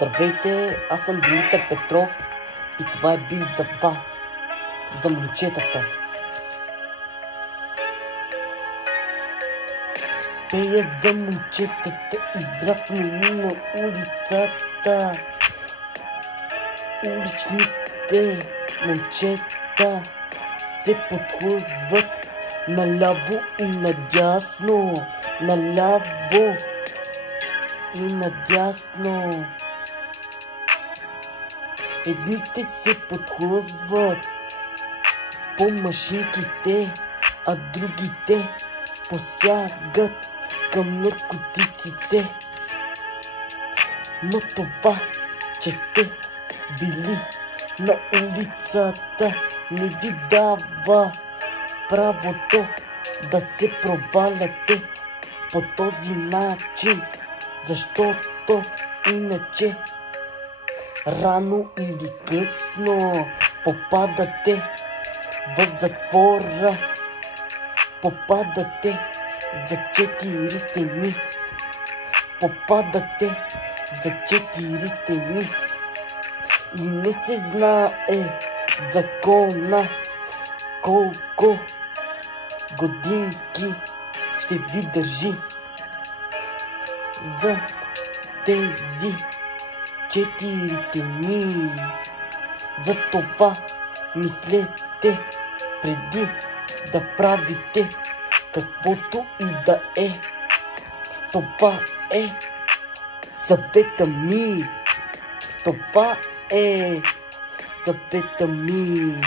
Здравейте, аз съм Димитър Петров и това е бит за вас, за момчетата. Пея за момчетата, израснали на улицата. Уличните момчета се подхлъзват наляво и надясно, наляво и надясно. Едните се подхлъзват по машинките, а другите посягат към наркотиците. Но това, че сте били на улицата, не ви дава правото да се проваляте по този начин, защото иначе рано или късно попадате в затвора, попадате за 4 стени, попадате за 4 стени и не се знае закона колко годинки ще ви държи за тези 4 стени. Затова мислете преди да правите каквото и да е. Това е съвета ми. Това е съвета ми.